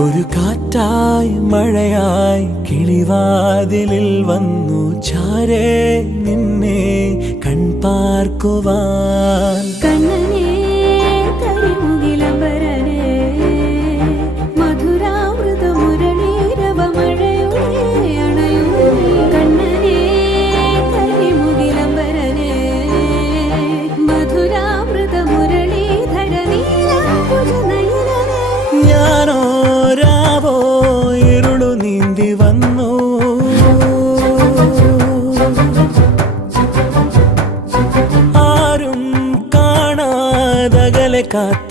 ഒരു കാറ്റായി മഴയായി കിളിവാതിലിൽ വന്നു ചാരേ നിന്നെ കൺപാർക്കുവാൻ. കണ്ണനേ കരിമുകിലംബരനേ മധുരാമൃത മുരളീരവ മഴയുടെ അണയുന്നേ. കണ്ണനേ കരിമുകിലംബരനേ മധുരാമൃത മുരളീധര നീലാംബുജ നയനനേ. ഞാനോ രാവോ ഇരുളു നീന്തി വന്നു, ആരും കാണാതകലെ കാത്തു